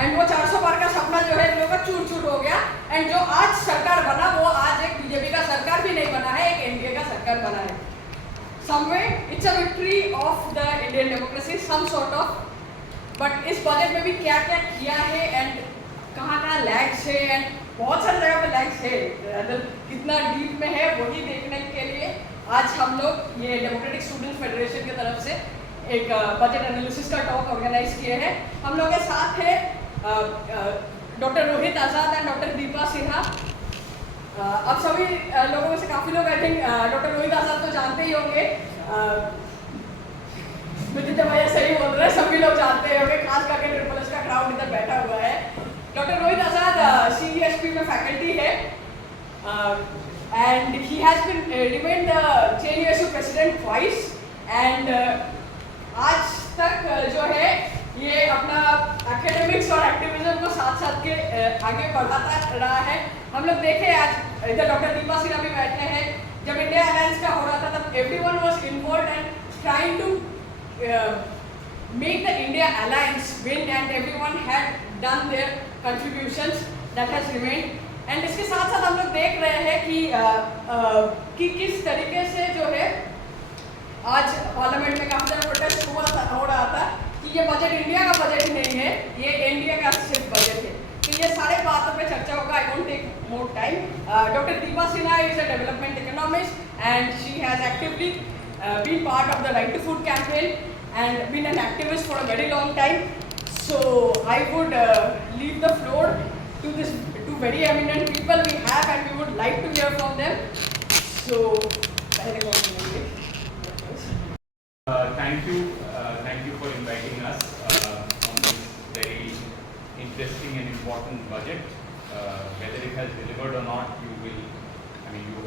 And वो 400 पार का सपना जो है इन लोगों का चूर चूर हो गया। एंड जो आज सरकार बना वो आज एक बीजेपी का सरकार भी नहीं बना है, एक एनडीए का सरकार बना है। Someway it's a victory of the Indian democracy some sort of. But इस बजट में भी क्या क्या किया है एंड कहाँ लैग्स है, एंड बहुत सारी जगह पे लैग्स है, कितना डीप में है वही देखने के लिए आज हम लोग ये डेमोक्रेटिक स्टूडेंट्स फेडरेशन की तरफ से एक बजट एनालिसिस का टॉक ऑर्गेनाइज किए हैं। हम लोग के साथ है doctor Rohit Azad and doctor Deepa Sinha. अब सभी लोगों में से काफ़ी लोग आई थिंक डॉक्टर रोहित आजाद तो जानते ही होंगे, विदिता भैया सही बोल रहे हैं, सभी लोग जानते होंगे, खास करके ट्रिपल एस का क्राउड इधर बैठा हुआ है। डॉक्टर रोहित आजाद CESP में फैकल्टी है and he has been remain the JUSU president twice and आज तक जो है ये अपना एकेडमिक्स और एक्टिविज्म को साथ साथ के आगे बढ़ाता रहा है। हम लोग देखे आज इधर डॉक्टर दीपा सिन्हा भी बैठे हैं, जब इंडिया अलायंस का हो रहा था तब everyone was involved and trying to make the India alliance win and everyone had done their contributions that has remained। and इसके साथ साथ हम लोग देख रहे हैं कि किस तरीके से जो है आज पार्लियामेंट में काफी सारा प्रोटेस्ट हो रहा था कि ये बजट इंडिया का बजट ही नहीं है, ये इंडिया का सिर्फ बजट है। तो ये सारे बातों पे चर्चा होगा, I won't take more time. Doctor Deepa Sinha is a development economist and she has actively been part of the Right to Food campaign and been an activist for a very long time. So I would leave the floor to this two very eminent people we have and we would like to hear from them. So thank you for inviting us on this very interesting and important budget. Whether it has delivered or not, you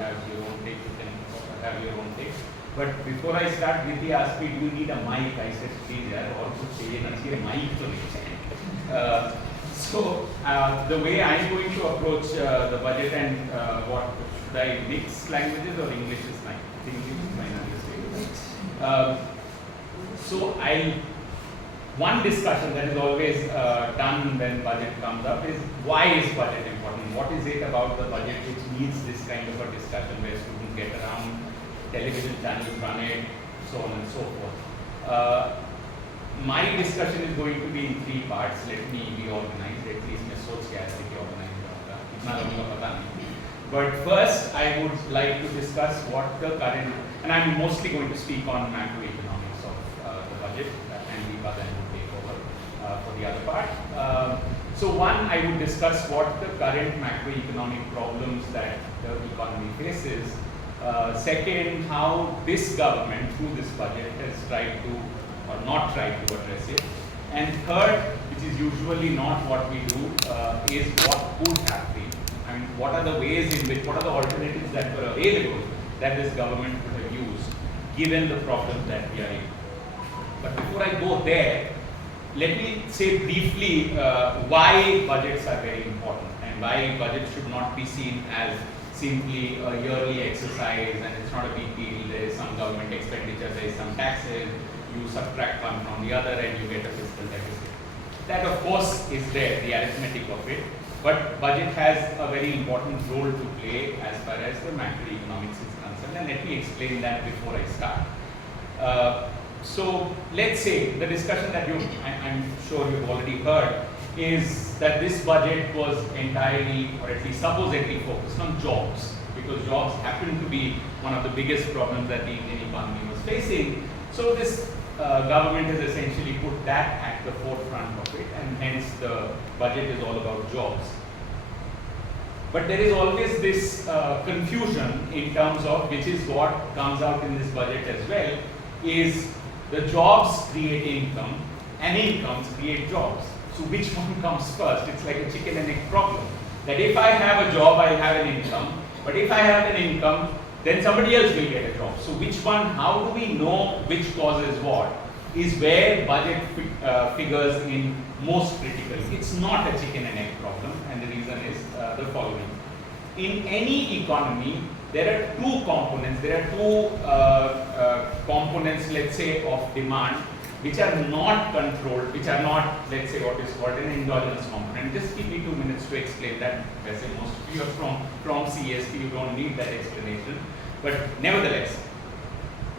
have your own take, you can have your own take. But before I start, Diti asked me, do you need a mic? I said, please yaar, aur kuch chahiye na, chahiye mic to nahi chahiye. So the way I am going to approach the budget and what should I mix languages or English is fine? English is fine, understand. So one discussion that is always done when budget comes up is why is budget important? What is it about the budget which needs this kind of a discussion where students get around, television channels run it, so on and so forth. My discussion is going to be in three parts. Let me be organized. At least मैं सोच के आया कि organized होगा, इतना लोगों का पता नहीं. But first, I would like to discuss what the current, and I'm mostly going to speak on macroeconomics of the budget, and Deepa then will take over for the other part. So one, I would discuss what the current macroeconomic problems that the economy faces. Second, how this government through this budget has tried to or not tried to address it. And third, which is usually not what we do, is what could have been. I mean, what are the ways in which, what are the alternatives that were available that this government could have used given the problems that we are in. But before I go there, let me say briefly why budgets are very important and why budgets should not be seen as simply a yearly exercise and it's not a big deal. There is some government expenditure, there is some taxes, you subtract one from the other and you get a fiscal deficit. That of course is there, the arithmetic of it, but budget has a very important role to play as far as the macroeconomics is concerned, and let me explain that before I start. So let's say the discussion that I'm sure you've already heard is that this budget was entirely or at least supposedly focused on jobs, because jobs happen to be one of the biggest problems that the Indian economy was facing. So this government has essentially put that at the forefront of it, and hence the budget is all about jobs. But there is always this confusion in terms of, which is what comes out in this budget as well, is the jobs create income and incomes create jobs. So which one comes first? It's like a chicken and egg problem. That if I have a job, I'll have an income. But if I have an income, then somebody else will get a job. So which one, how do we know which causes what, is where budget figures in most critically. It's not a chicken and egg problem, and the reason is the following. In any economy, there are two components. There are two components, let's say, of demand which are not controlled, which are not, let's say, what is called an endogenous component. Just give me 2 minutes to explain that. Most of you are from CST, you don't need that explanation. But nevertheless,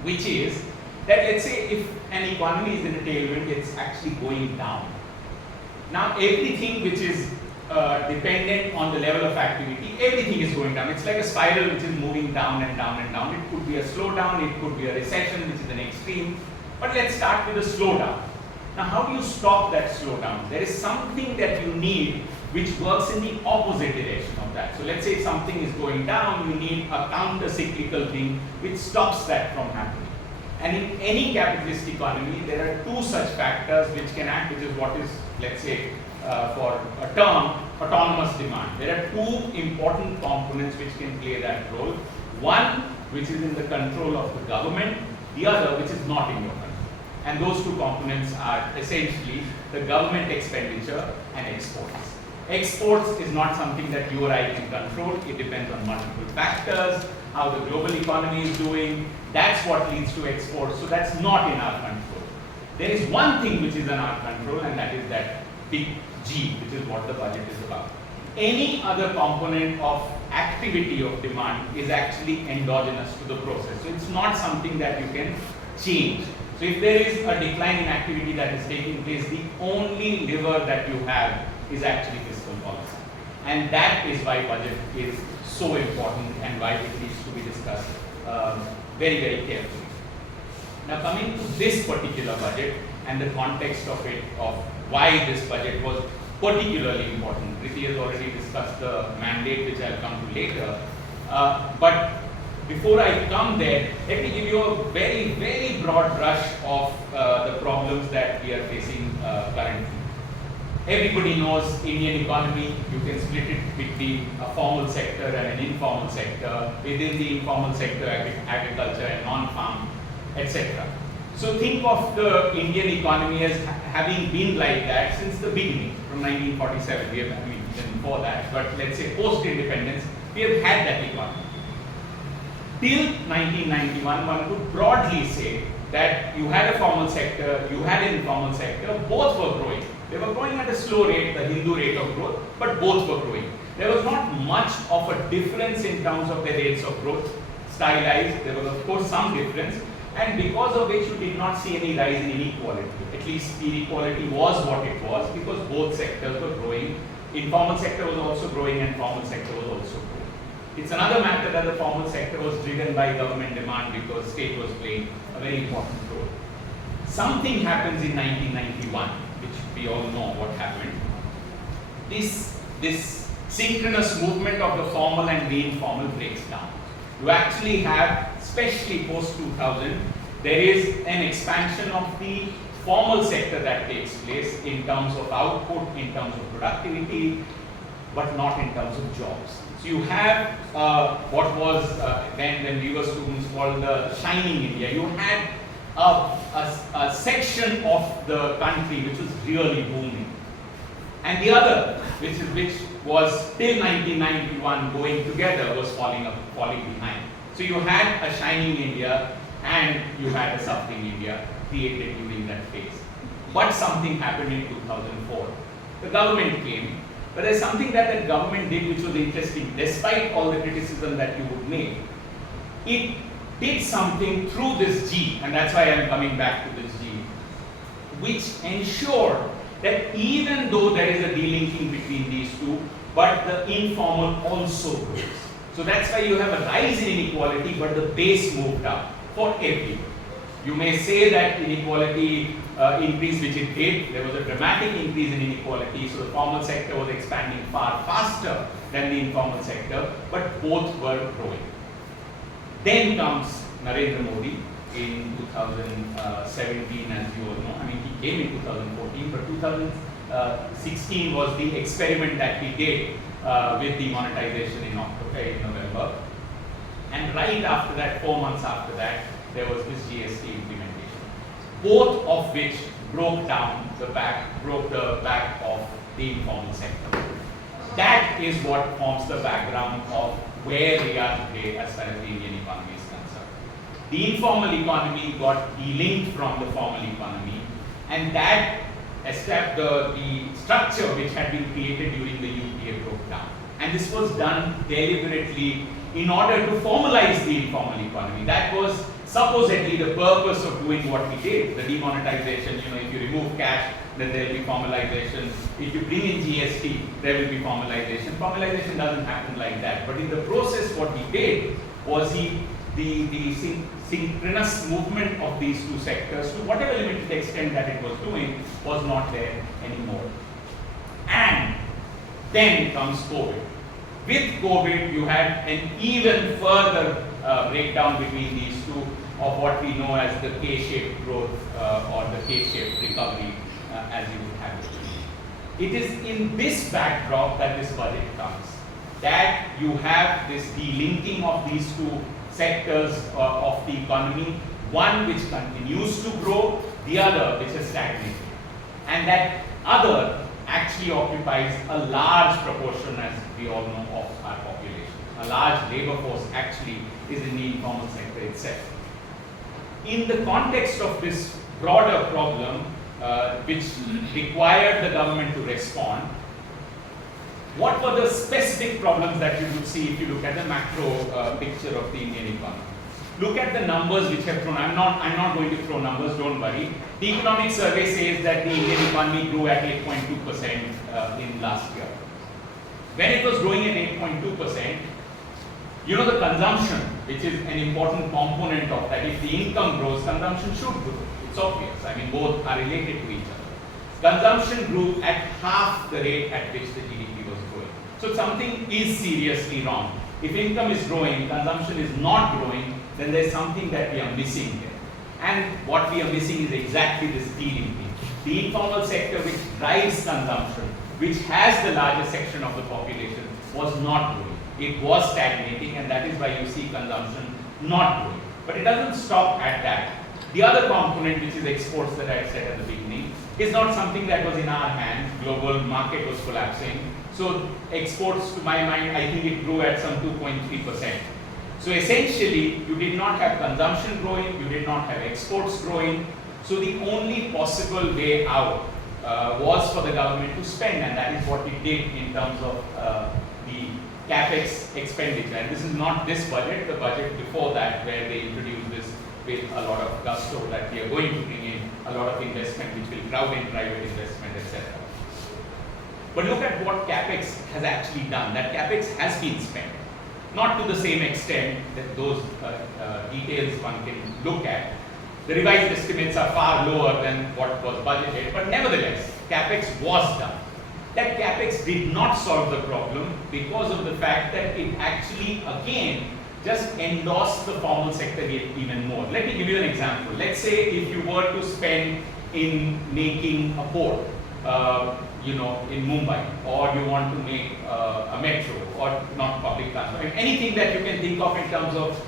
which is that, let's say, if an economy is in a tailwind, it's actually going down. Now, everything which is dependent on the level of activity, everything is going down. It's like a spiral which is moving down and down and down. It could be a slowdown, it could be a recession, which is an extreme. But let's start with a slowdown. Now, how do you stop that slowdown? There is something that you need which works in the opposite direction of that. So let's say something is going down, you need a counter-cyclical thing which stops that from happening. And in any capitalist economy, there are two such factors which can act, which is what is, let's say, for a term, autonomous demand. There are two important components which can play that role. One, which is in the control of the government, the other, which is not in your control. And those two components are essentially the government expenditure and exports. Exports is not something that you or I can control. It depends on multiple factors, how the global economy is doing. That's what leads to exports. So that's not in our control. There is one thing which is in our control, and that is that big G, which is what the budget is about. Any other component of activity of demand is actually endogenous to the process. So it's not something that you can change. So if there is a decline in activity that is taking place, the only lever that you have is actually fiscal policy. And that is why budget is so important and why it needs to be discussed very, very carefully. Now, coming to this particular budget and the context of it, of why this budget was particularly important. Priti has already discussed the mandate, which I'll come to later. But before I come there, let me give you a very, very broad brush of the problems that we are facing currently. Everybody knows Indian economy. You can split it between a formal sector and an informal sector. Within the informal sector, agriculture and non-farm, etc. So think of the Indian economy as having been like that since the beginning, from 1947. We have, I mean, even before that, but let's say post-independence, we have had that economy. Till 1991, one could broadly say that you had a formal sector, you had an informal sector, both were growing. They were growing at a slow rate, the Hindu rate of growth, but both were growing. There was not much of a difference in terms of the rates of growth, stylized. There was, of course, some difference, and because of which you did not see any rise in inequality. At least inequality was what it was because both sectors were growing. Informal sector was also growing and formal sector was also growing. It's another matter that the formal sector was driven by government demand because state was playing a very important role. Something happens in 1991, which we all know what happened. This synchronous movement of the formal and the informal breaks down. You actually have, especially post-2000, there is an expansion of the formal sector that takes place in terms of output, in terms of productivity, but not in terms of jobs. So you have what was when we were students called the shining India. You had a section of the country which was really booming, and the other, which was till 1991 going together, was falling behind. So you had a shining India and you had a suffering India created during that phase. But something happened in 2004. The government came, but there's something that the government did which was interesting. Despite all the criticism that you would make, it did something through this G, and that's why I'm coming back to this G, which ensured that even though there is a delinking between these two, but the informal also grows. So that's why you have a rise in inequality, but the base moved up for everyone. You may say that inequality increased, which it did. There was a dramatic increase in inequality, so the formal sector was expanding far faster than the informal sector, but both were growing. Then comes Narendra Modi in 2017, as you all know. I mean, he came in 2014, but 2016 was the experiment that he did with demonetization in November. And right after that, 4 months after that, there was this GST implementation. Both of which broke the back of the informal sector. That is what forms the background of where we are today as far as the Indian economy is concerned. The informal economy got delinked from the formal economy And that the structure which had been created during the UPA broke down. And this was done deliberately in order to formalize the informal economy. That was supposedly the purpose of doing what we did, the demonetization. If you remove cash, then there will be formalization. If you bring in GST, there will be formalization. Formalization doesn't happen like that. But in the process, what we did was the synchronous movement of these two sectors, to whatever limited extent that it was doing, was not there anymore. And then comes COVID. With COVID, you had an even further breakdown between these two of what we know as the K-shaped growth or the K-shaped recovery, as you would have it. It is in this backdrop that this budget comes, that you have this delinking of these two sectors of the economy, one which continues to grow, the other which has stagnated. And that other actually occupies a large proportion, as we all know, of our population. A large labor force actually is in the informal sector itself. In the context of this broader problem, which required the government to respond, what were the specific problems that you would see if you look at the macro picture of the Indian economy? Look at the numbers which have thrown. I'm not going to throw numbers, don't worry. The economic survey says that the Indian economy grew at 8.2% in last year. When it was growing at 8.2%, the consumption, which is an important component of that, if the income grows, consumption should grow. It's obvious. I mean, both are related to each other. Consumption grew at half the rate at which the GDP was growing. So something is seriously wrong. If income is growing, consumption is not growing, then there's something that we are missing here. And what we are missing is exactly this delinking. The informal sector, which drives consumption, which has the largest section of the population, was not growing. It was stagnating, and that is why you see consumption not growing. But it doesn't stop at that. The other component, which is exports that I said at the beginning, is not something that was in our hands. Global market was collapsing. So exports, to my mind, I think it grew at some 2.3%. So essentially, you did not have consumption growing, you did not have exports growing. So the only possible way out was for the government to spend, and that is what it did in terms of the capex expenditure. And this is not this budget, the budget before that, where they introduced this with a lot of gusto, that we are going to bring in a lot of investment which will crowd in private investment, etc. But look at what capex has actually done. That capex has been spent. Not to the same extent that those details one can look at. The revised estimates are far lower than what was budgeted, but nevertheless, capex was done. That capex did not solve the problem because of the fact that it actually, again, just endorsed the formal sector even more. Let me give you an example. Let's say if you were to spend in making a port, in Mumbai, or you want to make a metro, or not public transport, anything that you can think of in terms of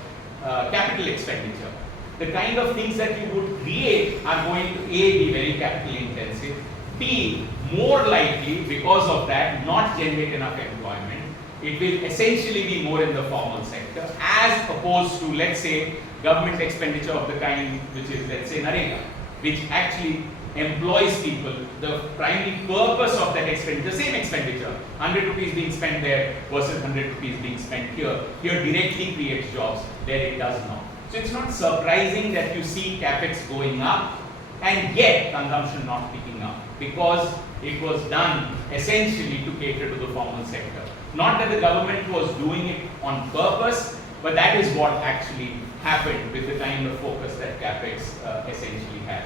capital expenditure. The kind of things that you would create are going to A, be very capital intensive, B, more likely, because of that, not generate enough employment. It will essentially be more in the formal sector, as opposed to, let's say, government expenditure of the kind which is, let's say, Narendra, which actually employs people. The primary purpose of that expenditure, the same expenditure, 100 rupees being spent there versus 100 rupees being spent here, directly creates jobs, there it does not. So it's not surprising that you see capex going up and yet consumption not picking up, because it was done essentially to cater to the formal sector. Not that the government was doing it on purpose, but that is what actually happened with the kind of focus that capex essentially has.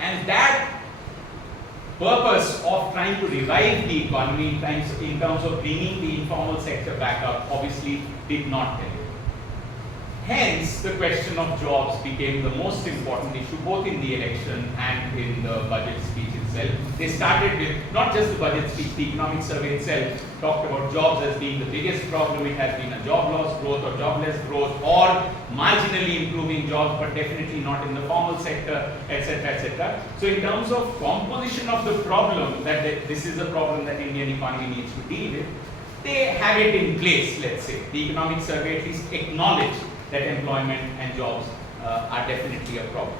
And that purpose of trying to revive the economy in terms of bringing the informal sector back up obviously did not deliver. Hence, the question of jobs became the most important issue both in the election and in the budget speech itself. They started with not just the budget speech, the economic survey itself talked about jobs as being the biggest problem. It has been a job loss growth or jobless growth or marginally improving jobs, but definitely not in the formal sector, etc., etc. So in terms of composition of the problem, that this is a problem that Indian economy needs to deal with, they have it in place, let's say. The economic survey at least acknowledged that employment and jobs are definitely a problem.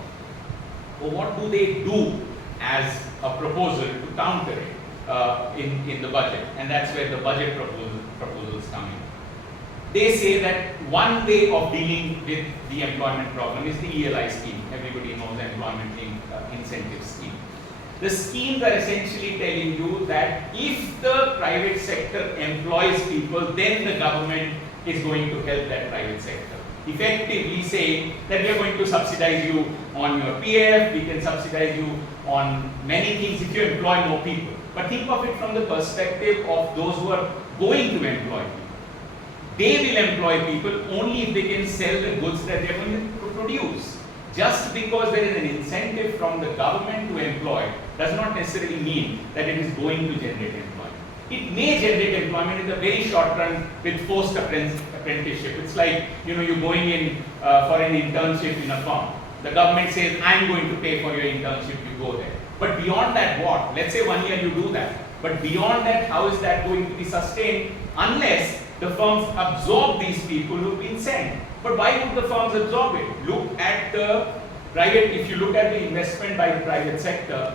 Or what do they do as a proposal to counter it in the budget? And that's where the budget proposals come in. They say that one way of dealing with the employment problem is the ELI scheme. Everybody knows the employment incentive scheme. The schemes are essentially telling you that if the private sector employs people, then the government is going to help that private sector. Effectively saying that we are going to subsidize you on your PF, we can subsidize you on many things if you employ more people. But think of it from the perspective of those who are going to employ people. They will employ people only if they can sell the goods that they are going to produce. Just because there is an incentive from the government to employ does not necessarily mean that it is going to generate employment. It may generate employment in the very short run with forced apprenticeship. It's like, you're going in for an internship in a firm. The government says, I'm going to pay for your internship, you go there. But beyond that, what? Let's say 1 year you do that. But beyond that, how is that going to be sustained unless the firms absorb these people who've been sent? But why would the firms absorb it? Look at the private, if you look at the investment by the private sector,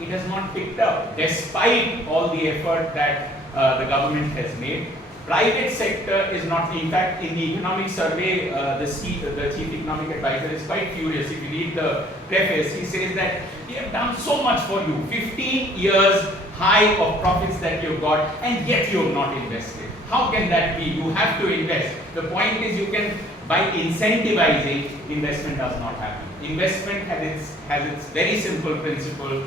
it has not picked up despite all the effort that the government has made. Private sector is not, in fact, in the economic survey, the chief economic advisor is quite furious. If you read the preface, he says that we have done so much for you, 15 years high of profits that you've got, and yet you have not invested. How can that be? You have to invest. The point is, you can, by incentivizing, investment does not happen. Investment has its very simple principle.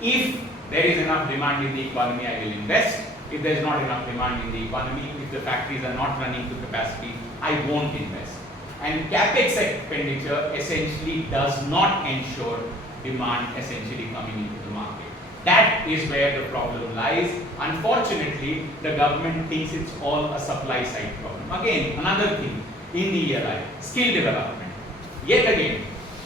If there is enough demand in the economy, I will invest. If there is not enough demand in the economy, if the factories are not running to capacity, I won't invest. And capex expenditure essentially does not ensure demand essentially coming into the market. That is where the problem lies. Unfortunately, the government thinks it's all a supply side problem. Again, another thing in the ELI, skill development. Yet again,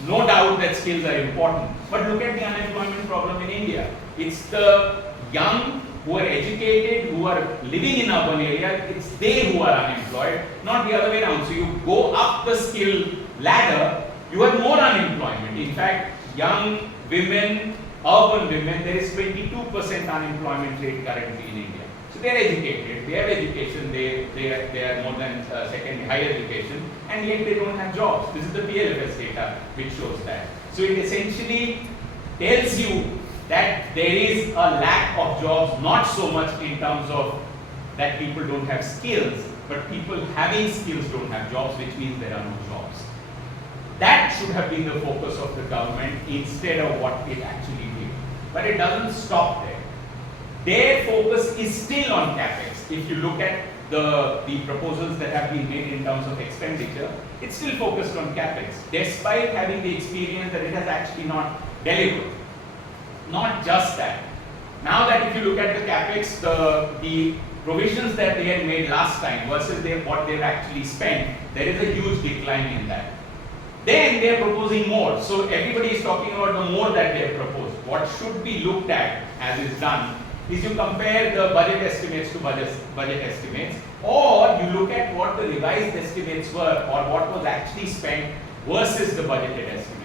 no doubt that skills are important, but look at the unemployment problem in India. It's the young who are educated, who are living in urban areas, it's they who are unemployed, not the other way around. So you go up the skill ladder, you have more unemployment. In fact, young women, urban women, there is 22% unemployment rate currently in India. So they are educated, they have education, they are more than second higher education, and yet they don't have jobs. This is the PLFS data which shows that. So it essentially tells you that there is a lack of jobs, not so much in terms of that people don't have skills, but people having skills don't have jobs, which means there are no jobs. That should have been the focus of the government instead of what it actually did. But it doesn't stop there. Their focus is still on capex. If you look at the proposals that have been made in terms of expenditure, it's still focused on capex, despite having the experience that it has actually not delivered. Not just that. Now that if you look at the capex, the provisions that they had made last time versus what they've actually spent, there is a huge decline in that. Then they are proposing more. So everybody is talking about the more that they have proposed. What should be looked at, as is done, is you compare the budget estimates to budget estimates, or you look at what the revised estimates were or what was actually spent versus the budgeted estimates.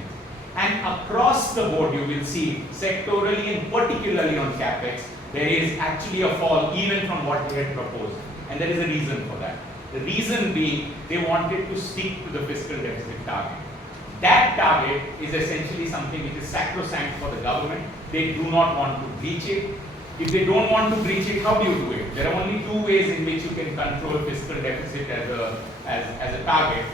And across the board, you will see sectorally and particularly on capex, there is actually a fall even from what they had proposed. And there is a reason for that. The reason being, they wanted to stick to the fiscal deficit target. That target is essentially something which is sacrosanct for the government. They do not want to breach it. If they don't want to breach it, how do you do it? There are only two ways in which you can control fiscal deficit as a target.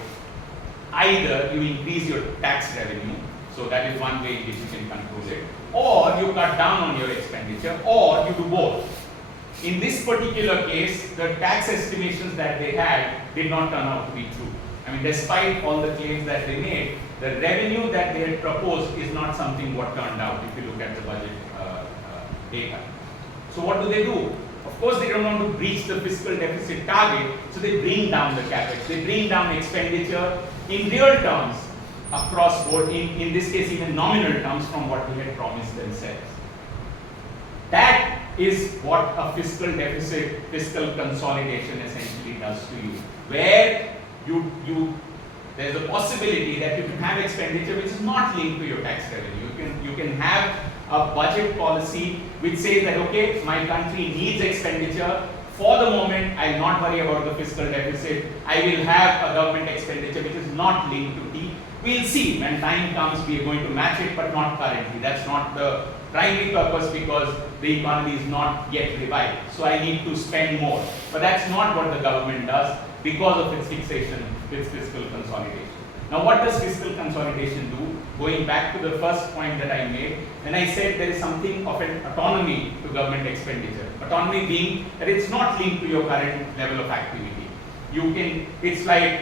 Either you increase your tax revenue, so that is one way in which you can control it, or you cut down on your expenditure, or you do both. In this particular case, the tax estimations that they had did not turn out to be true. I mean, despite all the claims that they made, the revenue that they had proposed is not something what turned out if you look at the budget data. So what do? Of course, they don't want to breach the fiscal deficit target, so they bring down the capex, they bring down expenditure in real terms across board, in this case even nominal terms from what they had promised themselves. That is what a fiscal deficit, fiscal consolidation essentially does to you, where you There is a possibility that you can have expenditure which is not linked to your tax revenue. You can have a budget policy which says that, okay, my country needs expenditure. For the moment, I will not worry about the fiscal deficit. I will have a government expenditure which is not linked to T. We'll see when time comes, we are going to match it, but not currently. That's not the primary purpose, because the economy is not yet revived. So I need to spend more. But that's not what the government does because of its fixation with fiscal consolidation. Now, what does fiscal consolidation do? Going back to the first point that I made, when I said there is something of an autonomy to government expenditure. Autonomy being that it's not linked to your current level of activity. You can, it's like,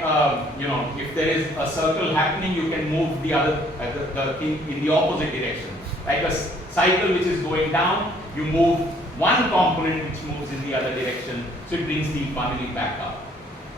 if there is a circle happening, you can move the thing in the opposite direction. Like a cycle which is going down, you move one component which moves in the other direction, so it brings the economy back up.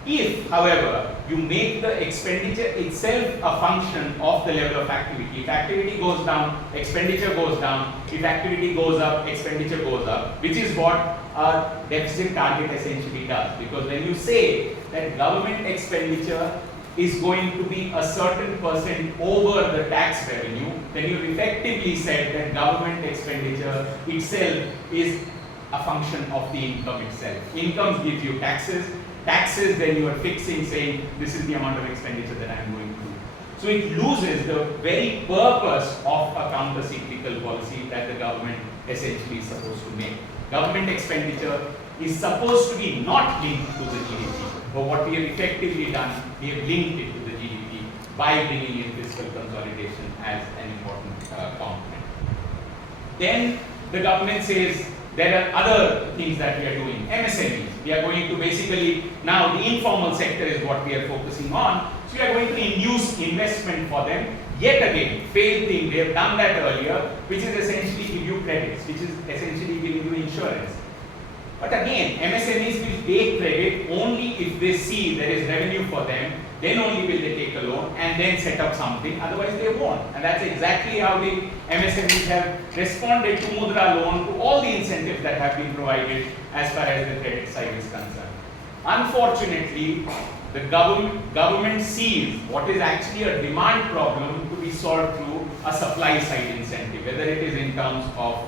If, however, you make the expenditure itself a function of the level of activity, if activity goes down, expenditure goes down, if activity goes up, expenditure goes up, which is what a deficit target essentially does. Because when you say that government expenditure is going to be a certain percent over the tax revenue, then you effectively said that government expenditure itself is a function of the income itself. Income gives you taxes. Taxes, then you are fixing, saying this is the amount of expenditure that I am going to do. So it loses the very purpose of a counter-cyclical policy that the government essentially is supposed to make. Government expenditure is supposed to be not linked to the GDP, but what we have effectively done, we have linked it to the GDP by bringing in fiscal consolidation as an important component. Then the government says there are other things that we are doing. MSMEs. We are going to basically, now the informal sector is what we are focusing on. So we are going to induce investment for them. Yet again, failed thing, they have done that earlier, which is essentially give you credits, which is essentially giving you insurance. But again, MSMEs will take credit only if they see there is revenue for them, then only will they take a loan and then set up something, otherwise they won't. And that's exactly how the MSMEs have responded to Mudra loan, to all the incentives that have been provided as far as the credit side is concerned. Unfortunately, the government sees what is actually a demand problem to be solved through a supply side incentive, whether it is in terms of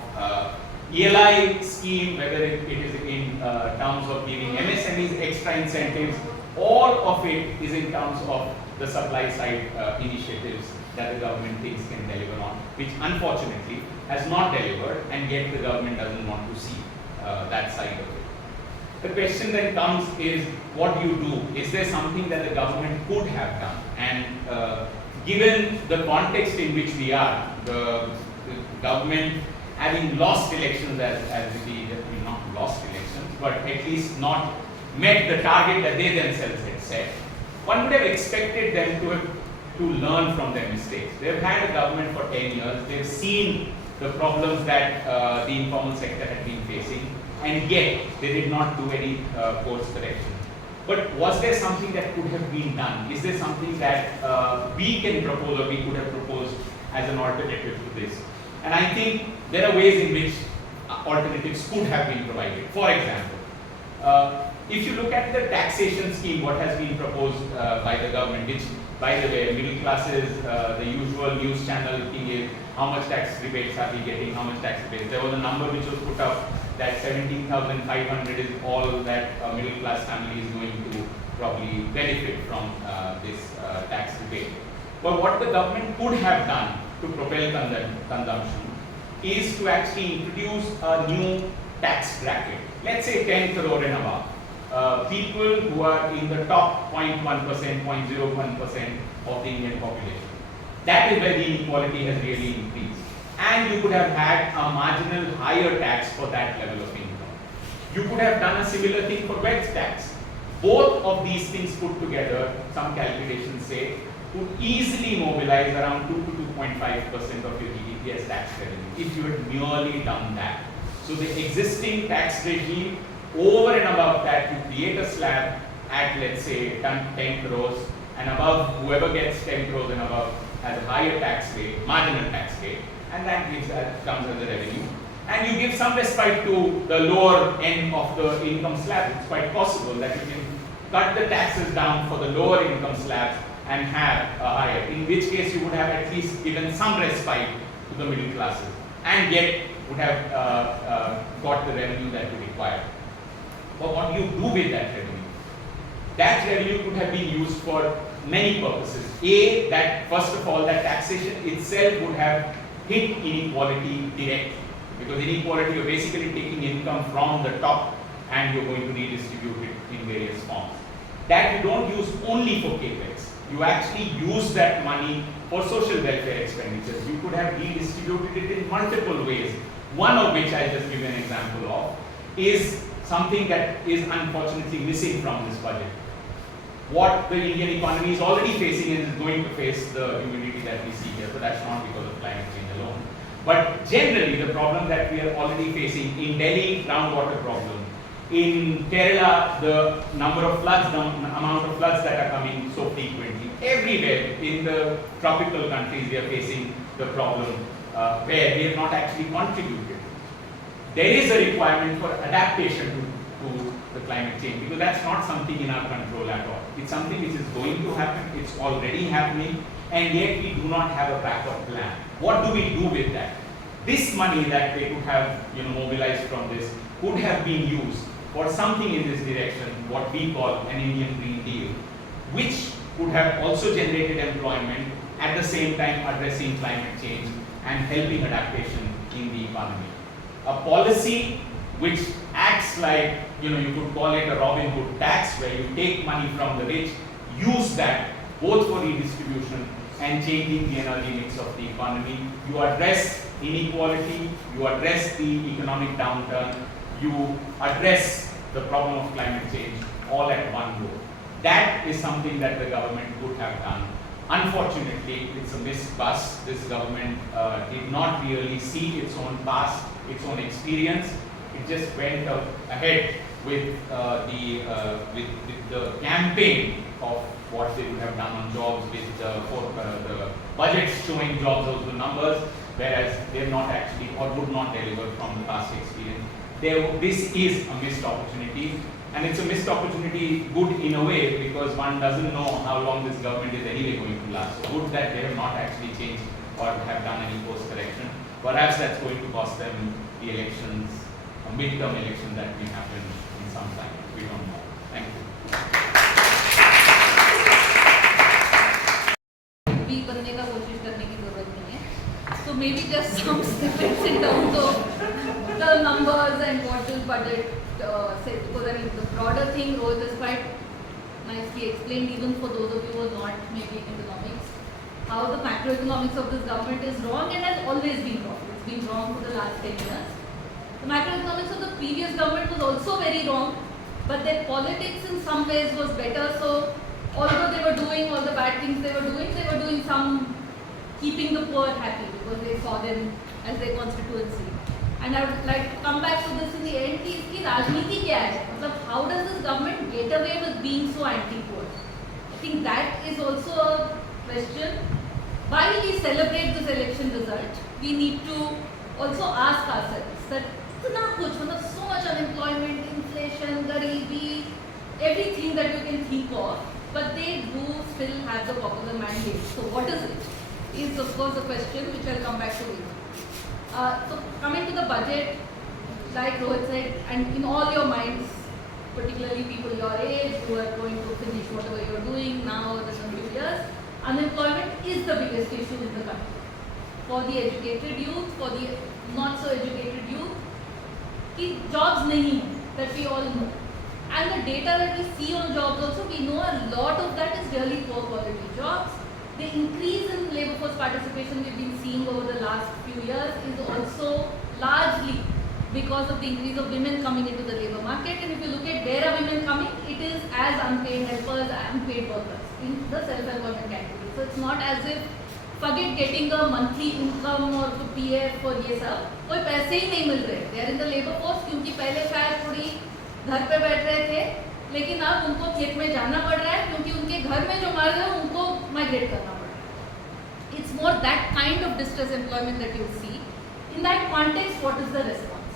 ELI scheme, whether it is in terms of giving MSMEs extra incentives. All of it is in terms of the supply side initiatives that the government thinks can deliver on, which unfortunately has not delivered, and yet the government doesn't want to see that side of it. The question then comes is, what do you do? Is there something that the government could have done? And given the context in which we are, the government having lost elections as we not lost elections, but at least not met the target that they themselves had set, one would have expected them to learn from their mistakes. They've had a government for 10 years, they've seen the problems that the informal sector had been facing, and yet they did not do any course correction. But was there something that could have been done? Is there something that we can propose, or we could have proposed as an alternative to this? And I think there are ways in which alternatives could have been provided. For example, if you look at the taxation scheme, what has been proposed by the government, which, by the way, middle classes, the usual news channel thing is, how much tax rebates are we getting, how much tax rebates? There was a number which was put up that 17,500 is all that a middle class family is going to probably benefit from this tax rebate. But what the government could have done to propel consumption is to actually introduce a new tax bracket. Let's say 10 crore and above. People who are in the top 0.1%, 0.01% of the Indian population. That is where the inequality has really increased. And you could have had a marginal higher tax for that level of income. You could have done a similar thing for wealth tax. Both of these things put together, some calculations say, would easily mobilize around 2 to 2.5% of your GDP as tax revenue, if you had merely done that. So the existing tax regime, over and above that, you create a slab at, let's say, 10 crores, and above, whoever gets 10 crores and above has a higher tax rate, marginal tax rate, and that comes as a revenue. And you give some respite to the lower end of the income slab. It's quite possible that you can cut the taxes down for the lower income slabs and have a higher, in which case you would have at least given some respite to the middle classes and yet would have got the revenue that you require. But what do you do with that revenue? That revenue could have been used for many purposes. A, that first of all, that taxation itself would have hit inequality directly, because inequality, you're basically taking income from the top and you're going to redistribute it in various forms. That you don't use only for capex. You actually use that money for social welfare expenditures. You could have redistributed it in multiple ways. One of which I'll just give you an example of is something that is unfortunately missing from this budget. What the Indian economy is already facing and is going to face the humidity that we see here, so that's not because of climate change alone. But generally, the problem that we are already facing in Delhi, groundwater problem. In Kerala, the number of floods, the amount of floods that are coming so frequently. Everywhere in the tropical countries, we are facing the problem where we have not actually contributed. There is a requirement for adaptation to the climate change, because that's not something in our control at all. It's something which is going to happen, it's already happening, and yet we do not have a backup plan. What do we do with that? This money that they could have mobilized from this could have been used for something in this direction, what we call an Indian Green Deal, which could have also generated employment, at the same time addressing climate change and helping adaptation in the economy. A policy which acts like, you could call it a Robin Hood tax, where you take money from the rich, use that both for redistribution and changing the energy mix of the economy. You address inequality, you address the economic downturn, you address the problem of climate change all at one go. That is something that the government could have done. Unfortunately, it's a missed bus. This government did not really see its own past, its own experience. It just went ahead with the campaign of what they would have done on jobs, with the budgets showing jobs, those were numbers, whereas they have not actually or would not deliver from the past experience. This is a missed opportunity, and it's a missed opportunity good in a way, because one doesn't know how long this government is anyway going to last. So good that they have not actually changed or have done any course correction. Perhaps that's going to cost them the elections, a midterm election that may happen in some time. We don't know. Thank you. भी बनने का कोशिश करने की जरूरत नहीं है. So maybe just some snippets in terms of the numbers and what this budget said. Because I mean the broader thing, Rohit has quite nicely explained, even for those of you who are not maybe in economics, how the macroeconomics of this government is wrong and has always been wrong. It's been wrong for the last 10 years. The macroeconomics of the previous government was also very wrong, but their politics in some ways was better. So although they were doing all the bad things they were doing some keeping the poor happy, because they saw them as their constituency. And I would like to come back to this in the end, कि इसकी राजनीति क्या है? मतलब how does this government get away with being so anti-poor? I think that is also a question. While we celebrate this election result, we need to also ask ourselves that इतना कुछ, मतलब so much unemployment, inflation, गरीबी, everything that you can think of, but they do still have the popular mandate. So what is it? Is of course a question which I'll come back to later. So coming to the budget, like Rohit said, and in all your minds, particularly people your age who are going to finish whatever you're doing now in the few years, unemployment is the biggest issue in the country. For the educated youth, for the not so educated youth, कि jobs नहीं है, that we all know. And the data that we see on jobs also, we know a lot of that is really poor quality jobs. The increase in labour force participation we've been seeing over the last few years is also largely because of the increase of women coming into the labour market. And if you look at where are women coming, it is as unpaid helpers, unpaid workers in the self-employment category. So it's not as if forget getting a monthly income or to PF और ये सब, कोई पैसे ही नहीं मिल रहे. They are in the labour force क्योंकि पहले शायद थोड़ी घर पे बैठ रहे थे, लेकिन अब उनको खेत में जाना पड़ रहा है क्योंकि उनके घर में जो मर्द है उनको माइग्रेट करना पड़ रहा है. It's more that kind of distress employment that you see. In that context, what is the response?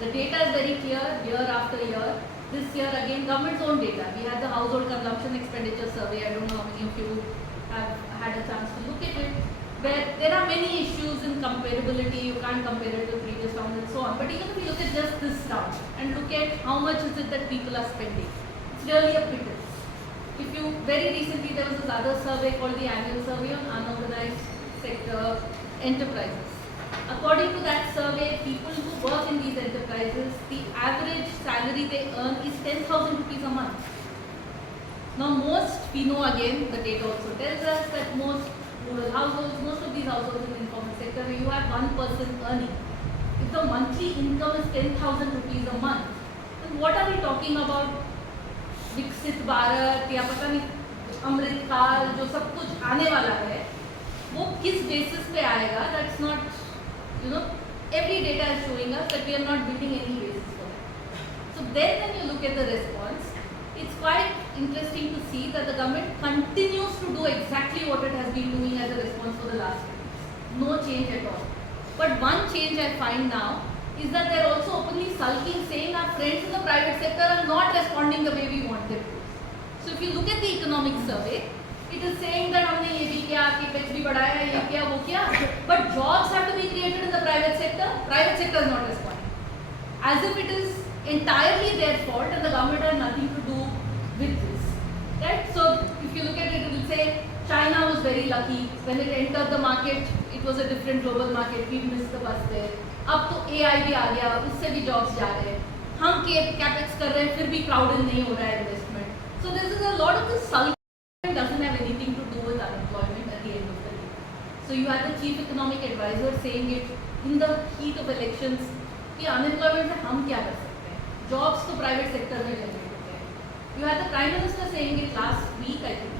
The data is very clear year after year. This year again, government's own data. We had the household consumption expenditure survey. I don't know how many of you have had a chance to look at it, where there are many issues in comparability. You can't compare it to previous rounds and so on. But even if you look at just this round and look at how much is it that people are spending, it's really a pittance. If you, very recently there was this other survey called the annual survey on unorganized sector enterprises. According to that survey, people who work in these enterprises, the average salary they earn is 10,000 rupees a month. Now most, we know again, the data also tells us that most rural households, most of these households in the informal sector, where you have one person earning, if the monthly income is 10,000 rupees a month, then what are we talking about? विकसित भारत या पता नहीं अमृत काल जो सब कुछ आने वाला है वो किस बेसिस पे आएगा? That's not, you know, every data is showing us that we are not building any basis for it. So then when you look at the response, it's quite interesting to see that the government continues to do exactly what it has been doing as a response for the last 2 years. No change at all. But one change I find now is that they're also openly sulking, saying our friends in the private sector are not responding the way we want them to. So if you look at the economic survey, it is saying that हमने ये भी किया, capex भी बढ़ाया, ये किया, वो किया, but jobs have to be created in the private sector. Private sector is not responding, as if it is entirely their fault and the government had nothing to do with this, right? So if you look at it, it will say China was very lucky when it entered the market. It was a different global market. We missed the bus there. अब तो AI भी आ गया, उससे भी jobs जा रहे हैं. हम capex कर रहे हैं, फिर भी crowded नहीं हो रहा है investment. So this is a lot of this sulking doesn't have anything to do with unemployment at the end of the day. So you had the chief economic advisor saying it in the heat of elections कि unemployment से हम क्या कर सकते हैं? Jobs तो private sector में generate होते हैं. You had the prime minister saying it last week, I think.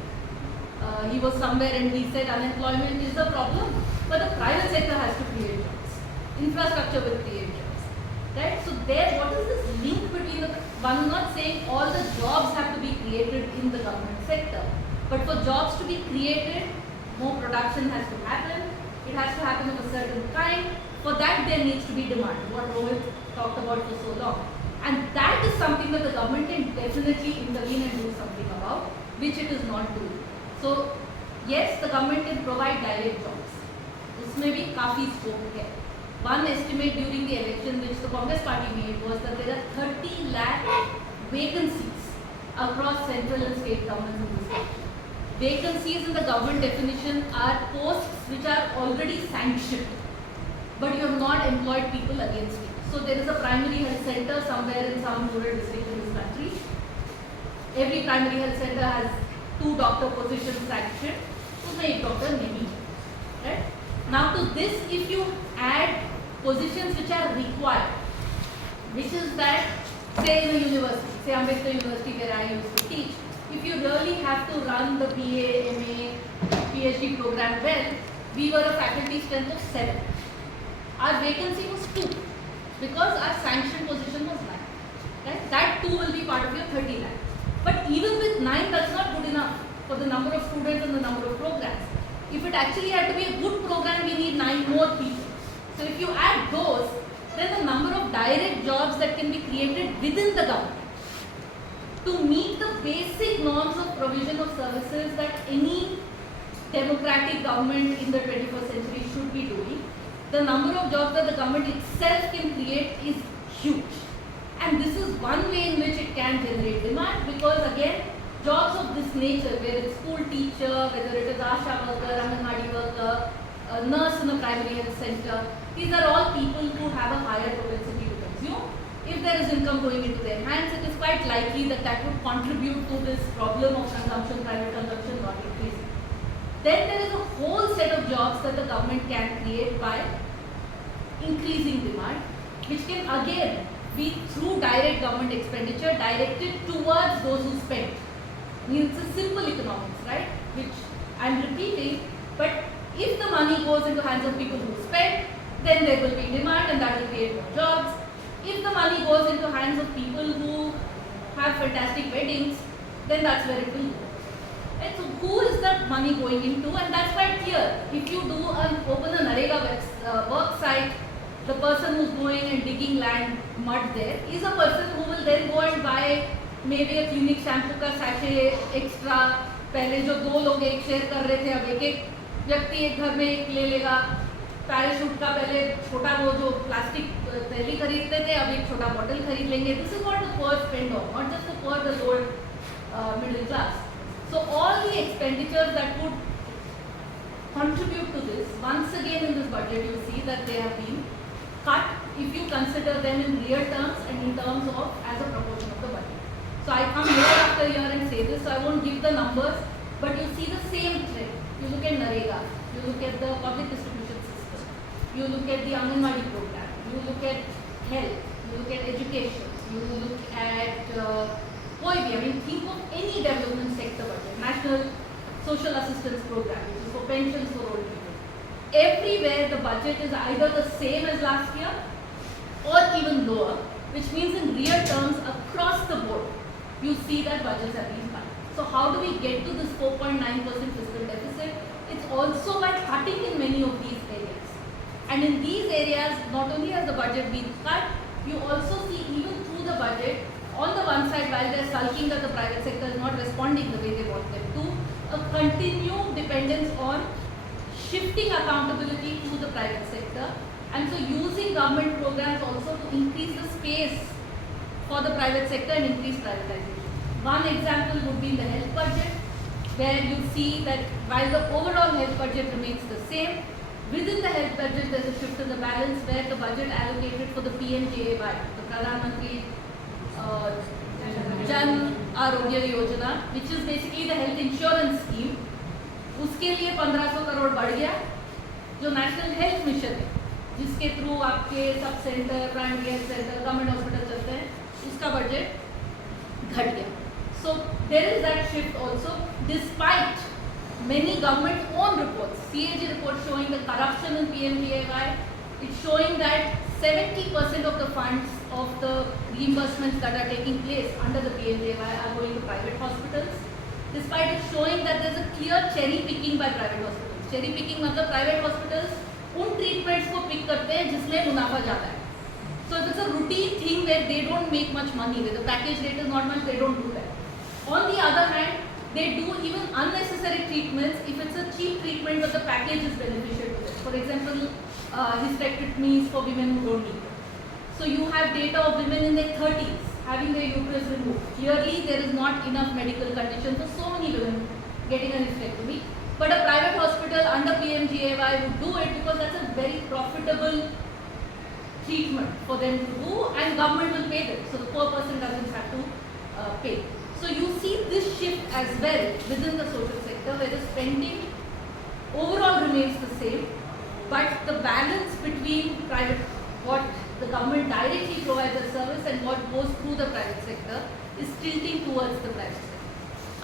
He was somewhere and he said unemployment is the problem, but the private sector has to create jobs. Infrastructure will create jobs, right? So there, what is this link between the one? Not saying all the jobs have to be created in the government sector, but for jobs to be created, more production has to happen. It has to happen of a certain kind. For that, there needs to be demand. What Rohit talked about for so long, and that is something that the government can definitely intervene and do something about, which it is not doing. So yes, the government can provide direct jobs. उसमें भी काफी scope है. One estimate during the election which the Congress party made was that there are 30 lakh vacancies across central and state governments in this country. Vacancies in the government definition are posts which are already sanctioned, but you have not employed people against it. So there is a primary health center somewhere in some rural district in this country. Every primary health center has 2 doctor positions sanctioned. उसमें एक doctor नहीं है, right? Now to this, if you add positions which are required, which is that, say in a university, say Ambedkar University where I used to teach, if you really have to run the BA, MA, PhD program well, we were a faculty strength of 7. Our vacancy was 2 because our sanctioned position was 9, right? That 2 will be part of your 30 lakh. But even with 9, that's not good enough for the number of students and the number of programs. If it actually had to be a good program, we need 9 more people. So if you add those, then the number of direct jobs that can be created within the government to meet the basic norms of provision of services that any democratic government in the 21st century should be doing, the number of jobs that the government itself can create is huge. And this is one way in which it can generate demand, because again, jobs of this nature, whether it's school teacher, whether it is ASHA worker, Anganwadi worker, a nurse in a primary health center, these are all people who have a higher propensity to consume. If there is income going into their hands, it is quite likely that that would contribute to this problem of consumption, private consumption not increasing. Then there is a whole set of jobs that the government can create by increasing demand, which can again be through direct government expenditure directed towards those who spend. I mean, it's a simple economics, right? Which I'm repeating, but if the money goes into hands of people who spend, then there will be demand and that will create more jobs. If the money goes into hands of people who have fantastic weddings, then that's where it will go. And so who is that money going into? And that's quite clear. If you open a Narega work site, the person who's going and digging land mud there is a person who will then go and buy maybe a Clinique shampoo का sachet extra. पहले जो 2 लोग एक share कर रहे थे, अब एक व्यक्ति एक घर में एक ले लेगा. पैराशूट का पहले छोटा वो जो प्लास्टिक पहले खरीदते थे, अब एक छोटा बॉटल खरीद लेंगे. This is what the poor spend on, not just the poor, the lower middle class. So all the expenditures that would contribute to this, once again in this budget you see that they have been cut if you consider them in real terms and in terms of as a proportion of the budget. So I come year after year and say this, so I won't give the numbers, but you see the same trend. You look at NREGA, you look at the public distribution system, you look at the Anganwadi program, you look at health, you look at education, you look at I mean, think of any development sector budget, national social assistance program, which is for pensions for old people. Everywhere the budget is either the same as last year or even lower, which means in real terms across the board, you see that budgets have been cut. So how do we get to this 4.9% fiscal deficit? It's also by cutting in many of these areas. And in these areas, not only has the budget been cut, you also see even through the budget, on the one side, while they're sulking that the private sector is not responding the way they want them to, a continued dependence on shifting accountability to the private sector, and so using government programs also to increase the space for the private sector and increase privatization. One example would be in the health budget, where you see that while the overall health budget remains the same, within the health budget there's a shift in the balance where the budget allocated for the PMJAY, the Pradhan Mantri Jan Arogya Yojana, which is basically the health insurance scheme, उसके लिए 1500 करोड़ बढ़ गया. जो national health mission है, जिसके through आपके sub centre, primary health centre, government hospital चलते हैं, उसका बजट घट गया. So there is that shift also, despite many government own reports, CAG report showing the corruption in PMJAY. It's showing that 70% of the funds of the reimbursements that are taking place under the PMJAY are going to private hospitals, despite it showing that there's a clear cherry picking by private hospitals. Cherry picking मतलब private hospitals उन treatments को pick करते हैं जिसमें मुनाफा ज़्यादा है. So if it's a routine thing where they don't make much money, where the package rate is not much, they don't do that. On the other hand, they do even unnecessary treatments if it's a cheap treatment but the package is beneficial to them. For example, hysterectomies for women who don't need it. So you have data of women in their 30s having their uterus removed. Clearly there is not enough medical condition for so many women getting a hysterectomy. But a private hospital under PMJAY would do it because that's a very profitable treatment for them to do, and government will pay them. So the poor person doesn't have to pay. So you see this shift as well within the social sector where the spending overall remains the same, but the balance between private, what the government directly provides as service and what goes through the private sector is tilting towards the private sector.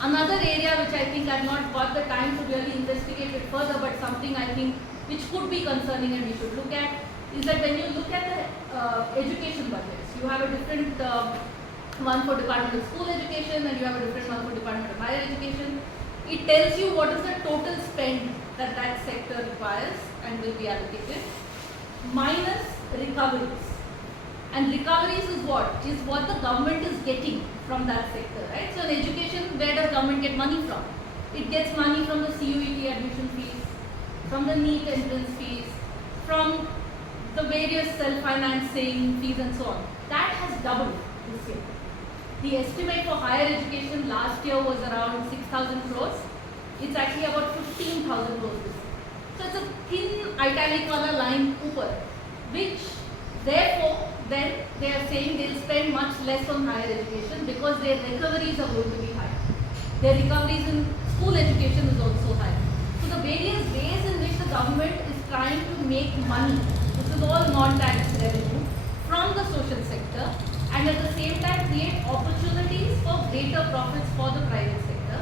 Another area which I think I've not got the time to really investigate it further, but something I think which could be concerning and we should look at, is that when you look at the education budgets, you have a different one for Department of School Education and you have a different one for Department of Higher Education. It tells you what is the total spend that that sector requires and will be allocated, minus recoveries. And recoveries is what? Is what the government is getting from that sector, right? So in education, where does government get money from? It gets money from the CUET admission fees, from the NEET entrance fees, from the various self-financing fees and so on. That has doubled this year. The estimate for higher education last year was around 6,000 crores. It's actually about 15,000 crores this year. So it's a thin italic wala line upar, which therefore then they are saying they'll spend much less on higher education because their recoveries are going to be high. Their recoveries in school education is also high. So the various ways in which the government is trying to make money, this is all non-tax revenue from the social sector, and at the same time create opportunities for greater profits for the private sector.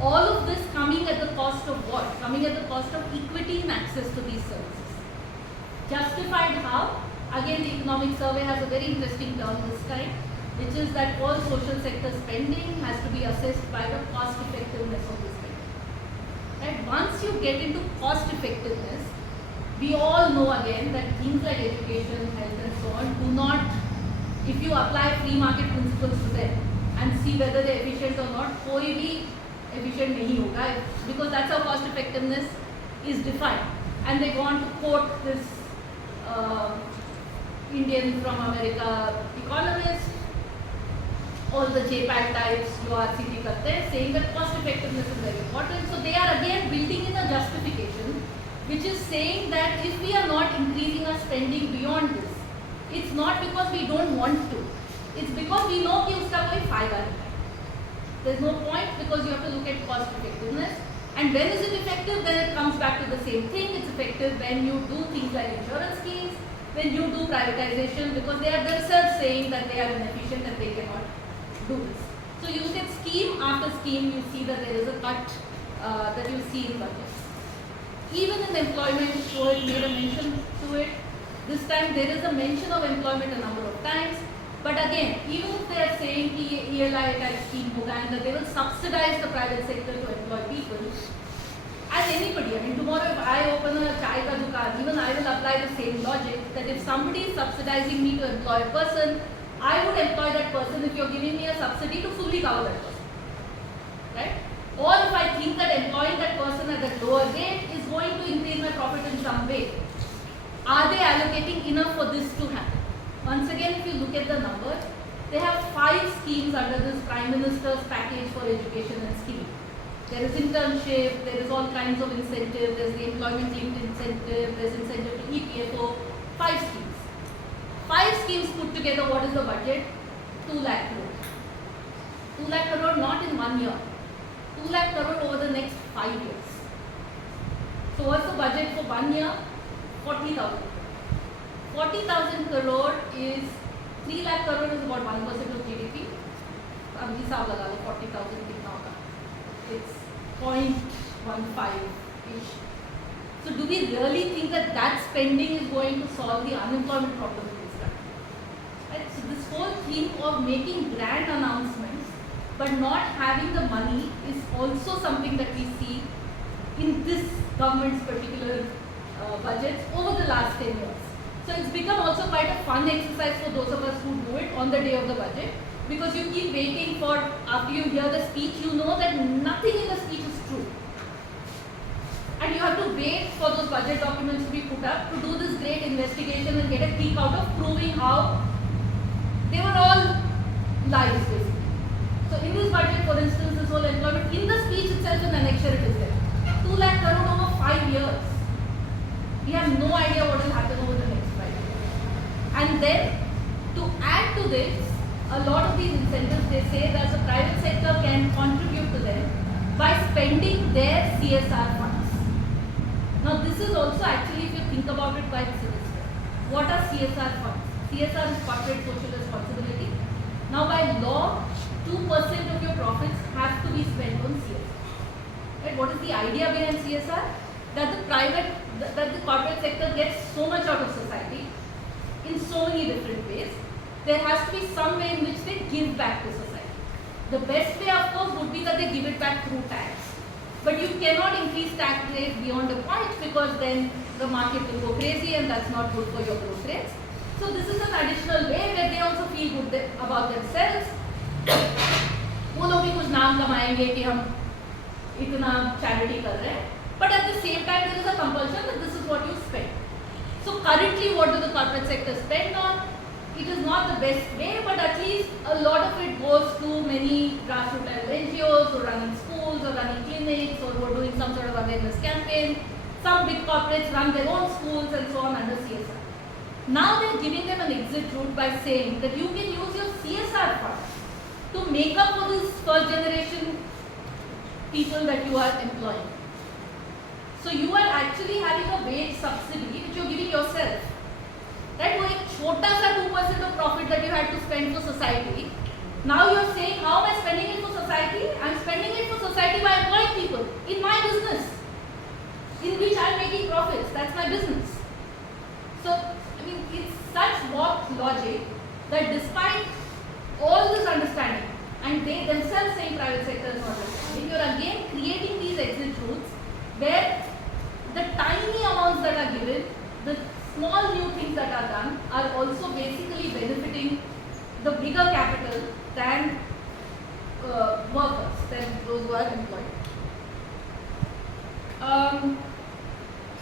All of this coming at the cost of what? Coming at the cost of equity in access to these services. Justified how? Again, the economic survey has a very interesting term this time, which is that all social sector spending has to be assessed by the cost effectiveness of the spending. And once you get into cost effectiveness, we all know again that things like education, health and so on do not if you apply free market principles to them and see whether they're efficient or not, कोई भी efficient नहीं होगा, because that's how cost effectiveness is defined. And they want to quote this Indian from America economist, all the JPAD types जो RCT करते हैं, saying that cost effectiveness is very important. So they are again building in a justification, which is saying that if we are not increasing our spending beyond this, it's not because we don't want to, it's because we know कि उसका कोई फायदा नहीं है. There's no point, because you have to look at cost effectiveness. And when is it effective? Then it comes back to the same thing. It's effective when you do things like insurance schemes, when you do privatization, because they are themselves saying that they are inefficient and they cannot do this. So you look at scheme after scheme, you see that there is a cut that you see in budgets. Even in employment, Rohit made a mention to it. This time there is a mention of employment a number of times. But again, even if they are saying कि ये ELI type scheme होगा and that they will subsidize the private sector to employ people, as anybody, I mean, tomorrow if I open a chai ka dukaan, even I will apply the same logic that if somebody is subsidizing me to employ a person, I would employ that person if you're giving me a subsidy to fully cover that person, right? Or if I think that employing that person at a lower rate is going to increase my profit in some way, are they allocating enough for this to happen? Once again, if you look at the numbers, they have 5 schemes under this Prime Minister's package for education and skilling. There is internship, there is all kinds of incentive, there is the employment linked incentive, there is incentive to EPFO, 5 schemes. 5 schemes put together, what is the budget? 2 lakh crore. 2 lakh crore not in 1 year. 2 lakh crore over the next 5 years. So what's the budget for 1 year? 40,000. 40,000 crore is 3 lakh crore is about 1% of GDP. अब हिसाब लगा लो 40,000 कितना होगा? It's 0.15-ish. So do we really think that that spending is going to solve the unemployment problem in this country? Right? So this whole thing of making grand announcements but not having the money is also something that we see in this government's particular budgets over the last 10 years. So it's become also quite a fun exercise for those of us who do it on the day of the budget, because you keep waiting for, after you hear the speech, you know that nothing in the speech is true. And you have to wait for those budget documents to be put up to do this great investigation and get a peek out of proving how they were all lies basically. So in this budget, for instance, this whole employment, in the speech itself in annexure it is there. 2 lakh crore over 5 years. We have no idea what will happen over the next 5 years. And then, to add to this, a lot of these incentives, they say that the private sector can contribute to them by spending their CSR funds. Now this is also actually, if you think about it, quite sinister. What are CSR funds? CSR is corporate social responsibility. Now by law, 2% of your profits have to be spent on CSR. Right? What is the idea behind CSR? That the corporate sector gets so much out of society in so many different ways. There has to be some way in which they give back to society. The best way, of course, would be that they give it back through tax. But you cannot increase tax rates beyond a point, because then the market will go crazy and that's not good for your growth rates. So this is an additional way where they also feel good about themselves. वो लोग भी कुछ नाम कमाएंगे कि हम इतना charity कर रहे हैं. But at the same time, there is a compulsion that this is what you spend. So currently, what do the corporate sector spend on? It is not the best way, but at least a lot of it goes to many grassroots NGOs who are running schools or running clinics or who are doing some sort of awareness campaign. Some big corporates run their own schools and so on under CSR. Now they are giving them an exit route by saying that you can use your CSR funds to make up for this first generation people that you are employing. So you are actually having a wage subsidy which you are giving yourself. Right? वो एक छोटा सा 2% of profit that you had to spend for society. Now you are saying, how am I spending it for society? I am spending it for society by employing people in my business, in which I am making profits. That's my business. So I mean, it's such warped logic that despite all this understanding, and they themselves saying private sector is not understanding, you are again creating these exit routes where the tiny amounts that are given, the small new things that are done, are also basically benefiting are employed.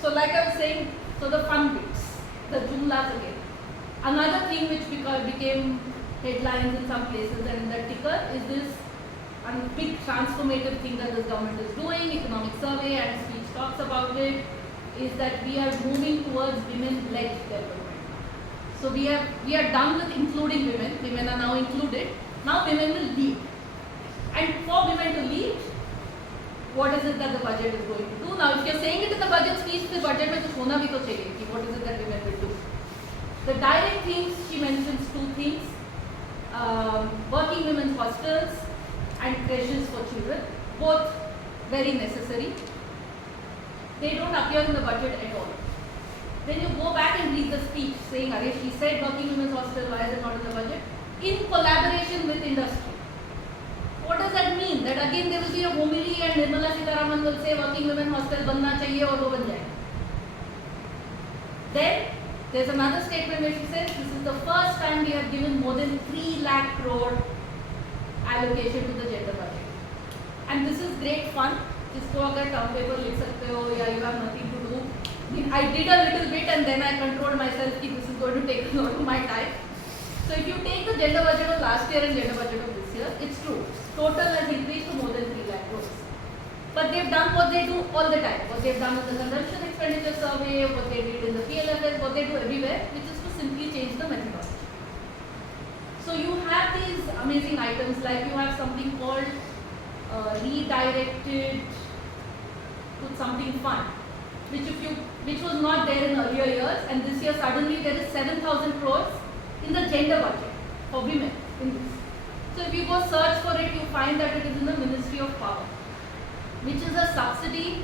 So like I was saying, so the fun bits, the jumlas again. Another thing which became headlines in some places and in the ticker is this big transformative thing that this government is doing, economic survey and speech talks about it, is that we are moving towards women-led development. So we are done with including women. Women are now included. Now women will lead. And for women to lead, what is it that the budget is going to do? Now if you're saying it in the budget speech, the budget mein kuch hona bhi to chahiye ki what is it that women will do. The direct things, she mentions two things, working women's hostels and creches for children, both very necessary. They don't appear in the budget at all. Then you go back and read the speech saying, Are, she said working women's hostel, why is it not in the budget? In collaboration with industry. What does that mean? That again there will be a homily and Nirmala Sitharaman will say working women hostel banna chahiye aur wo ban jayega. Then there's another statement where she says this is the first time we have given more than 3 lakh crore allocation to the gender budget. And this is great fun. जिसको अगर term paper लिख सकते हो या you have nothing to do. I did a little bit and then I controlled myself कि this is going to take a lot of my time. So if you take the gender budget of last year and gender budget of this year, it's true. Total has increased to more than 3 lakh crores. But they've done what they do all the time. What they've done in the consumption expenditure survey, what they did in the PLFS, what they do everywhere, which is to simply change the methodology. So you have these amazing items like you have something called redirected to something fun, which was not there in earlier years, and this year suddenly there is 7,000 crores in the gender budget for women in this. So if you go search for it, you find that it is in the Ministry of Power, which is a subsidy,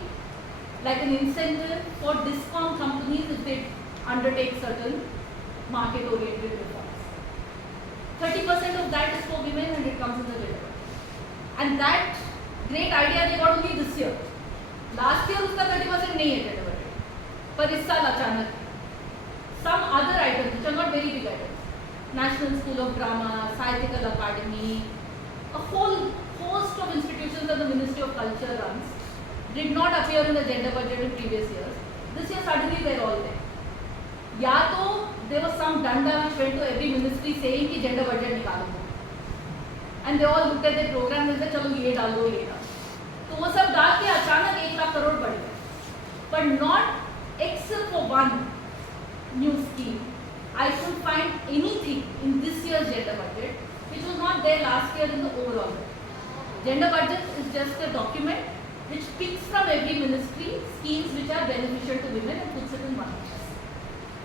like an incentive for discom companies if they undertake certain market-oriented reforms. 30% of that is for women and it comes in the gender budget. And that great idea they got only this year. Last year उसका 30% नहीं है gender budget, पर इस साल अचानक. Some other items which are not very big items, National School of Drama, Sahityakal Academy, a whole host of institutions that the Ministry of Culture runs, did not appear in the gender budget in previous years. This year suddenly they're all there. या तो there was some danda which went to every ministry saying कि gender budget निकालो, and they all looked at the program and said चलो ये डालो ये डालो. तो वो सब डाल के अचानक 1 लाख करोड़ बढ़ गए, but not except for one new scheme. I couldn't find anything in this year's gender budget which was not there last year in the overall budget. Gender budget is just a document which picks from every ministry schemes which are beneficial to women and puts it in one place.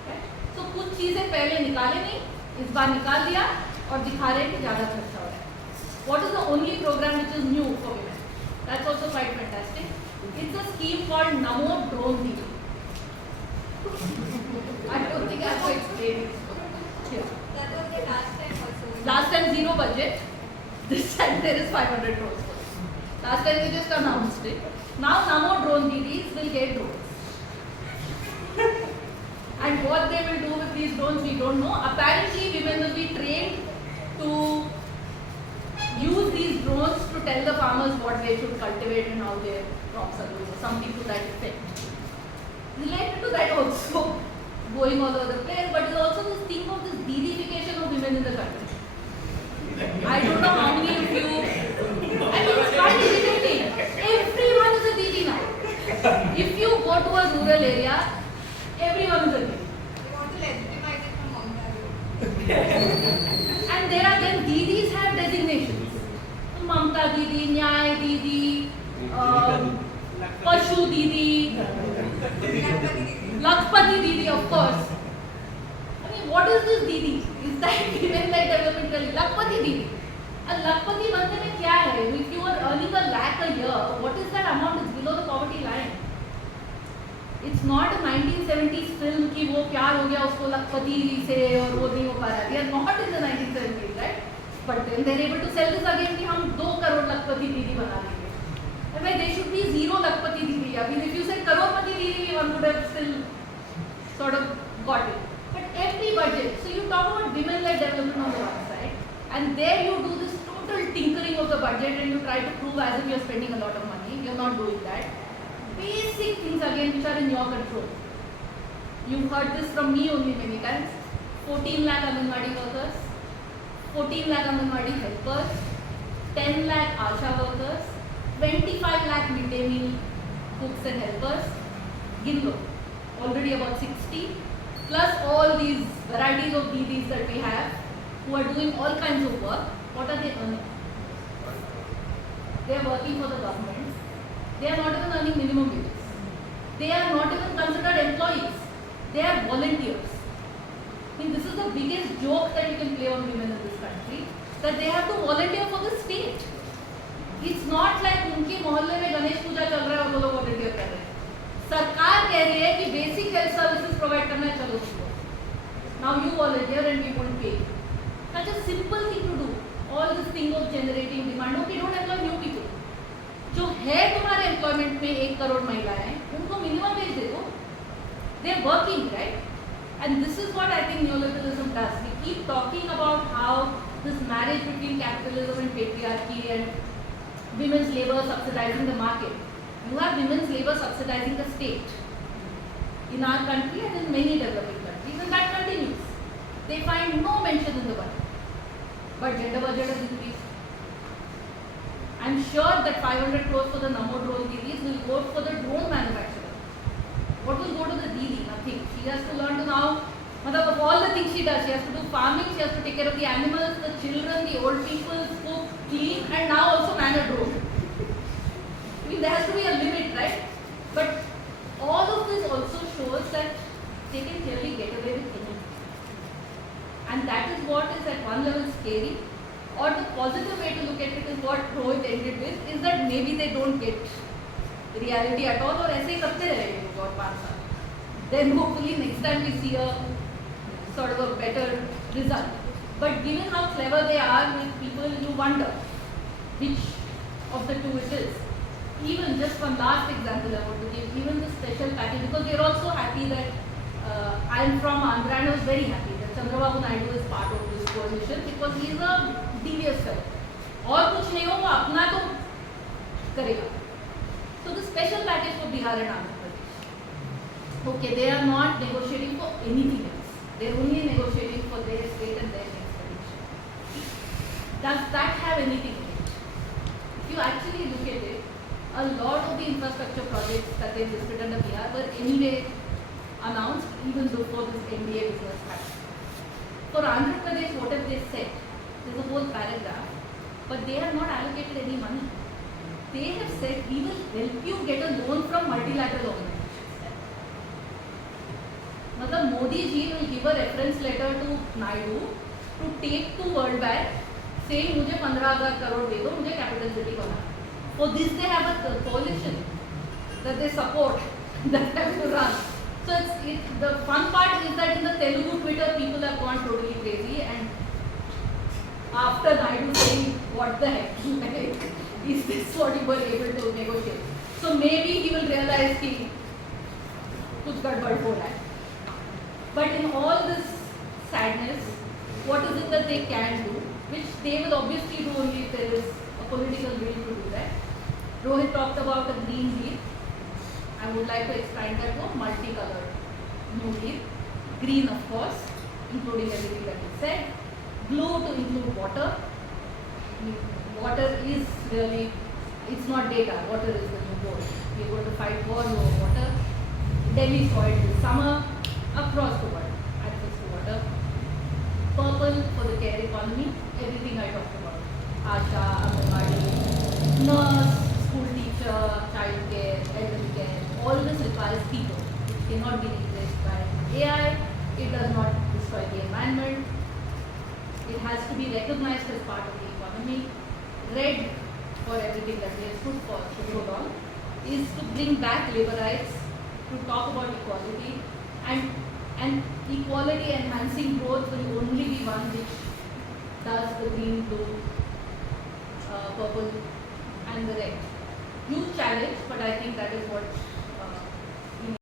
Okay? So कुछ चीजें पहले निकाले नहीं, इस बार निकाल दिया और दिखा रहे हैं कि ज़्यादा खर्चा हो रहा है. What is the only program which is new for women? That's also quite fantastic. It's a scheme called Namo Drone Didi. I don't think I have to explain it here. That was the last time also. Last time zero budget. This time there is 500 crores for it. Last time they just announced it. Now Namo Drone Didis will get drones. And what they will do with these drones, we don't know. Apparently women will be trained to use these drones to tell the farmers what they should cultivate and how their crops are doing, or something to that effect. Related to that also, going all over the place, but there's also this thing of this Didification of women in the country. I don't know how many of you, I mean it's quite irritating. Everyone is a Didi now. If you go to a rural area, everyone is a Didi. We want to legitimize it from Mamta. And there are then Didis have designations. Mamta Didi, Nyay Didi, Pashu Didi, Lakpati Didi, of course. I mean, what is this Didi? Is that women-led development really? Lakpati Didi. A Lakpati बनने में क्या है? If you are earning a lakh a year, what is that amount? It's below the poverty line. It's not a 1970s film कि वो प्यार हो गया उसको लखपति से और वो नहीं हो पा रहा है. We are not in the 1970s, right? But then they're able to sell this again कि हम 2 करोड़ लखपति दीदी बना देंगे. I mean, there should be 0 लखपति दीदी. I mean, if you said करोड़पति दीदी, one would have still sort of got it. But every budget, so you talk about women-led development on the one side, and there you do this total tinkering of the budget and you try to prove as if you're spending a lot of money. You're not doing that. Basic things again which are in your control. You've heard this from me only many times. 14 lakh Anganwadi workers, 14 lakh Anganwadi helpers, 10 lakh ASHA workers, 25 lakh midday meal cooks and helpers. Ginlo, already about 60, plus all these varieties of DDs that we have who are doing all kinds of work. What are they earning? They are working for the government. They are not even earning minimum wages. They are not even considered employees. They are volunteers. I mean, this is the biggest joke that you can play on women in this country, that they have to volunteer for the state. It's not like उनके मोहल्ले में गणेश पूजा चल रहा है और वो लोग volunteer कर रहे हैं. सरकार कह रही है कि basic health services provide करना है, चलो उसको. Now you volunteer and we won't pay. Such a simple thing to do. All this thing of generating demand. Okay, don't employ new people. जो है तुम्हारे employment में 1 करोड़ महिलाएं, उनको minimum wage दे दो. They're working, right? And this is what I think neoliberalism does. We keep talking about how this marriage between capitalism and patriarchy and women's labor subsidizing the market. You have women's labor subsidizing the state in our country and in many developing countries, and that continues. They find no mention in the budget. But gender budget has increased. I'm sure that 500 crores for the Namo drone DDs will go for the drone manufacturer. What will go to the DD? Nothing. She has to learn to now, of all the things she does, she has to do farming, she has to take care of the animals, the children, the old people, cook, clean, and now also man a drone. I mean, there has to be a limit, right? But all of this also shows that they can clearly get away with anything. And that is what is at one level scary. Or the positive way to look at it is what Rohit ended with, is that maybe they don't get reality at all, और ऐसे ही करते रहेंगे और 5 साल. Then hopefully next time we see a sort of a better result. But given how clever they are with people, you wonder which of the two it is. Even just one last example I want to give, even the special package, because we are also happy that I am from Andhra and I was very happy that Chandrababu Naidu is part of this coalition because he is a devious fellow. और कुछ नहीं हो, वो अपना तो करेगा. So the special package for Bihar and Andhra Pradesh. Okay, they are not negotiating for anything else. They are only negotiating for their state and their next election. Does that have anything in it? If you actually look at it, a lot of the infrastructure projects that they listed under Bihar were anyway announced even before this NDA business happened. For Andhra Pradesh, what have they said? There's a whole paragraph, but they have not allocated any money. They have said, we will help you get a loan from multilateral organizations. मतलब Modi ji will give a reference letter to Naidu to take to World Bank saying मुझे 15,000 crore दे दो, मुझे capital city banana. For this they have a coalition that they support, that they have to run. So the fun part is that in the Telugu Twitter people have gone totally crazy, and after Naidu saying what the heck, like, is this what you were able to negotiate? So maybe he will realize कि कुछ गड़बड़ हो रहा है. But in all this sadness, what is it that they can do, which they will obviously do only if there is a political will to do that. Rohit talked about a green deal. I would like to expand that to a multicolored new deal. Green, of course, including everything that he said. Blue to include water. Water is really, it's not data, water is the new goal. We are going to fight war over water. Delhi saw it this summer, across the world, access to water. Purple for the care economy, everything I talked about. ASHA, Anganwadi, nurse, school teacher, child care, elderly care, all this requires people. It cannot be replaced by AI, it does not destroy the environment. It has to be recognized as part of the economy. Red, for everything that we have stood for so long, is to bring back labor rights, to talk about equality, and equality enhancing growth will only be one which does the green, blue, purple and the red. Huge challenge, but I think that is what